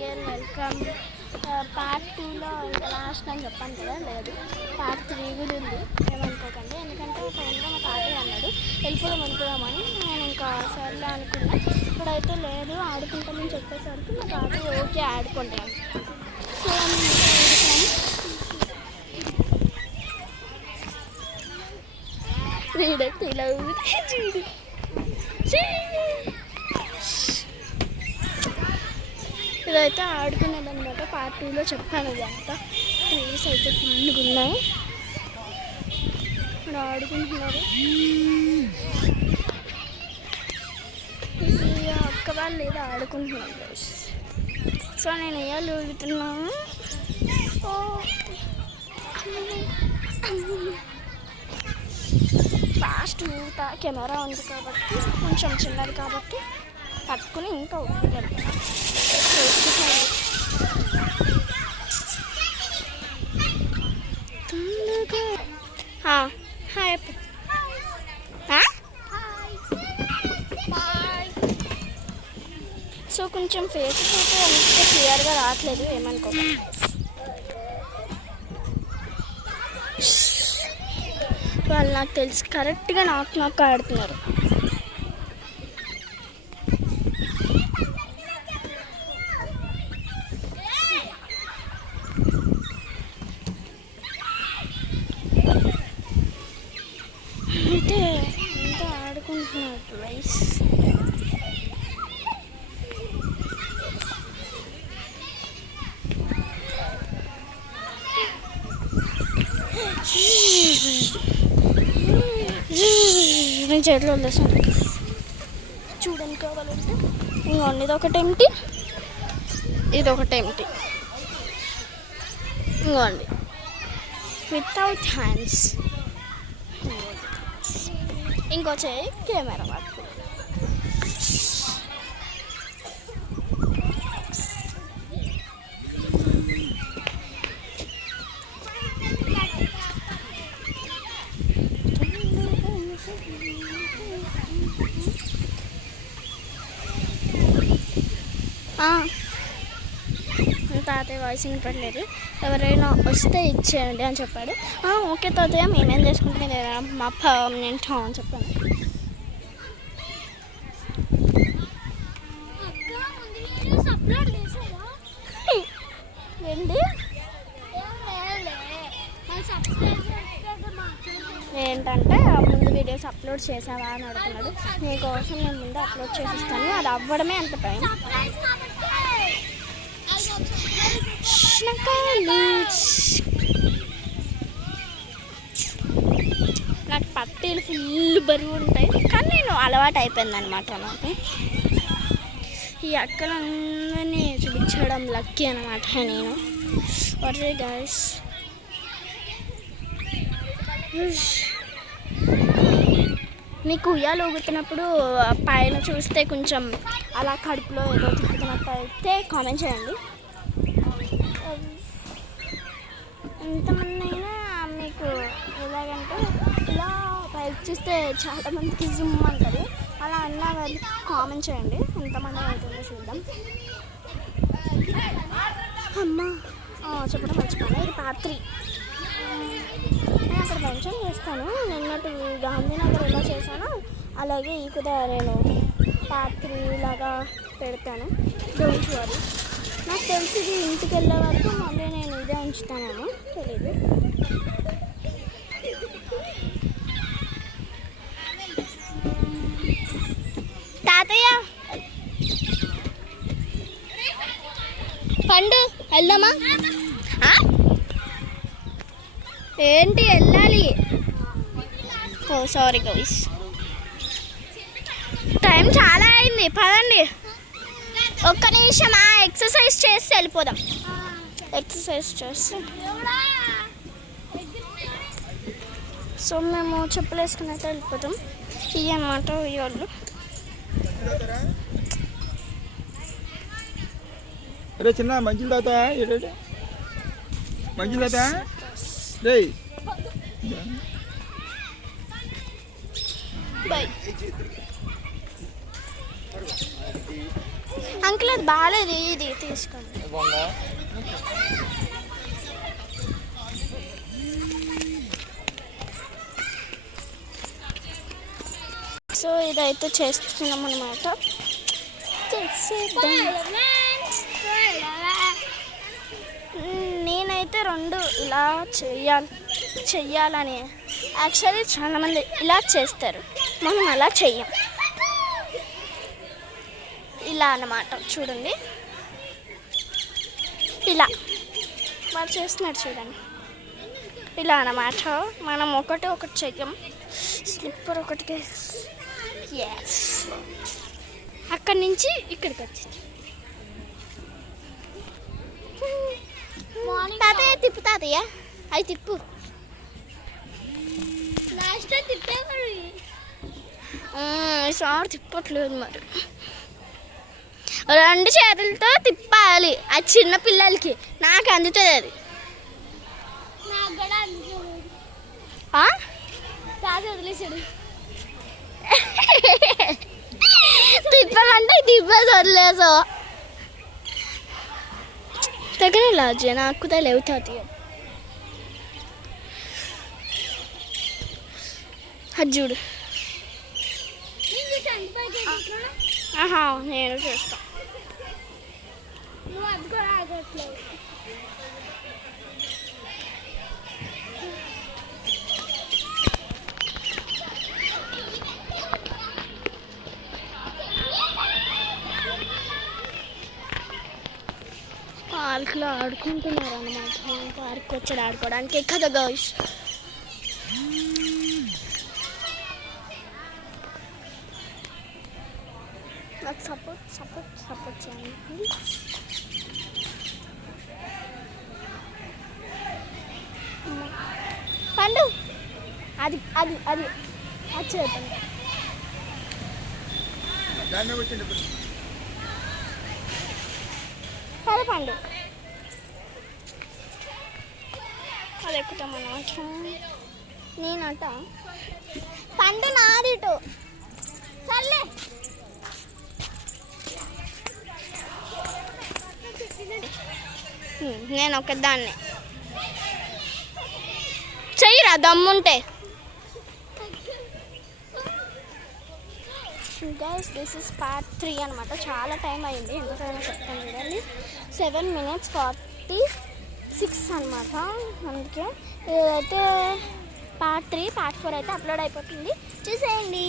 Again welcome. Part 2లో ఇంకా last అని చెప్పాను కదా, లేదు పార్ట్ 3 కూడా ఉంది, ఏమనుకోకండి. ఎందుకంటే ఫోన్లో మా తాతయ్య అన్నాడు వెళ్ళిపోదామని, నేను ఇంకా సర్లే అనుకున్నా. ఇప్పుడైతే లేదు ఆడుకుంటామని చెప్పేసరికి మా తాతయ్య ఓకే ఆడుకుంటాను. సో వీడైతే ఇలా చూడు, ఇదైతే ఆడుకునేదన్నమాట. పార్ట్ 2లో చెప్పాను ఇదంతా. ట్రీస్ అయితే ఫుల్గా ఉన్నాయి, ఇక్కడ ఆడుకుంటున్నారు. అక్క వాళ్ళు ఏదో ఆడుకుంటున్నారు. సో నేను ఉయ్యాలు ఊగుతున్నాను. ఫాస్ట్ ఊగుతా, కెమెరా ఉంది కాబట్టి కొంచెం చిన్నది కాబట్టి పట్టుకుని ఇంకా ఊగలుగుతాను. హాయ్ అప్పు. సో కొంచెం ఫేసెస్ అయితే అంత క్లియర్గా రావట్లేదు, ఏమనుకో. వాళ్ళు నాకు తెలిసి కరెక్ట్గా నాకు ఆడుతున్నారు. అయితే అంతా ఆడుకుంటున్నారు రైస్. నేను చేతిలో వదిలేసాను. చూడండి కావాలంటే ఇంకోండి, ఇదొకటేమిటి, ఇదొకటేమిటి, ఇంకోండి వితౌట్ హ్యాండ్స్. ఇంకో చేయి కెమెరా పట్టుకో. తాతయ్య వాయిస్ వినపడలేదు, ఎవరైనా వస్తే ఇచ్చేయండి అని చెప్పాడు. ఓకే తాతయ్య, మేమేం చేసుకుంటే మీరు మా పర్మనెంట్ అని చెప్పాను. ఏంటంటే ముందు వీడియోస్ అప్లోడ్ చేసావా అని అడుగుతున్నాడు. నీకోసం నేను ముందు అప్లోడ్ చేసిస్తాను, అది అవ్వడమే అంత టైం. నాకు పట్టీలు ఫుల్ బరువు ఉంటాయి, కానీ నేను అలవాటు అయిపోయింది అనమాట. నాకు ఈ అక్కలందరినీ చూపించడం లక్కీ అనమాట నేను. ఒరే గాయ్స్, మీకు ఉయ్యాలు ఊగుతున్నప్పుడు పైన చూస్తే కొంచెం అలా కడుపులో ఏదో తిప్పుతున్నట్టు అయితే కామెంట్ చేయండి. ఎంతమంది అయినా మీకు ఎలాగంటే ఇలా పైకి చూస్తే చాలామందికి జుమ్ అంటారు, అలా అన్న వాళ్ళు కామెంట్ చేయండి ఎంతమంది అవుతుందో చూద్దాం. అమ్మా చెప్పడం మర్చిపోయాను, ఇది పార్ట్ 3. నేను అక్కడ మెన్షన్ చేస్తాను, నిన్నటి గాంధీనగర్ ఎలా చేశానో అలాగే ఈ కూడా నేను పార్ట్ 3 లాగా పెడతాను. Don't worry. నాకు తెలిసి ఇది ఇంటికి వెళ్ళే వరకు మళ్ళీ నేను ఇదే ఉంచుతానేమో తెలీదు. తాతయ్య పండు వెళ్దామా? ఏంటి వెళ్ళాలి? ఓ సారీ గైస్, టైం చాలా అయింది, పదండి. ఒక్క నిమిషం ఎక్సర్సైజ్ చేసి వెళ్ళిపోదాం. ఎక్సర్సైజ్ చేసి సో మేము చెప్పులు వేసుకుని అయితే వెళ్ళిపోతాం. ఇవి అన్నమాట వాళ్ళు. అరే చిన్న మంచిలు తాత, మంచిలు తాత రే. బాయ్. అంకుల్ అది బాగాలేదు, ఇది తీసుకోండి. సో ఇదైతే చేస్తున్నాం అనమాట. నేనైతే 2 ఇలా చెయ్యాలని యాక్చువల్లీ చాలామంది ఇలా చేస్తారు, మనం అలా చెయ్యం. ఇలా అన్నమాట, చూడండి ఇలా వాళ్ళు చేస్తున్నారు చూడండి. ఇలా అన్నమాట, మనం ఒకటి చెయ్యం. స్లిప్పర్ ఒకటికి ఎస్, అక్కడి నుంచి ఇక్కడికి వచ్చింది. తాతయ్య తిప్పు, తాతయ్య అవి తిప్పు. ఈసారి తిప్పట్లేదు మరి. 2 చేతులతో తిప్పాలి, అది చిన్న పిల్లలకి. నాకు అందుతుంది అది. వదిలేసాడు తిప్పమంటే తిప్పేసి వదిలేసా దగ్గర లాజే నాకు లేవు తాతయ్య. అది చూడు. ఆహా నేను చేస్తా. పార్క్లో ఆడుకుంటున్నారు అన్నమాట. పార్క్ వచ్చాడు ఆడుకోవడానికి కదా గర్ల్స్. నాకు సపోర్ట్ చేయండి ప్లీజ్. పండు అది అది అది వచ్చేద్దాం. సరే పండు అది ఎక్కుతామన్నమాట. నేనట పండు నాదిటు సర్లే. నేను ఒకదాన్ని చెయ్యరా దమ్ముంటే. గైస్ దిస్ ఇస్ పార్ట్ 3 అనమాట. చాలా టైం అయింది, ఎంతైనా చెప్తాను చూడండి. 7 minutes 46 అనమాట. అందుకే ఇదైతే పార్ట్ 3. పార్ట్ 4 అయితే అప్లోడ్ అయిపోతుంది, చూసేయండి.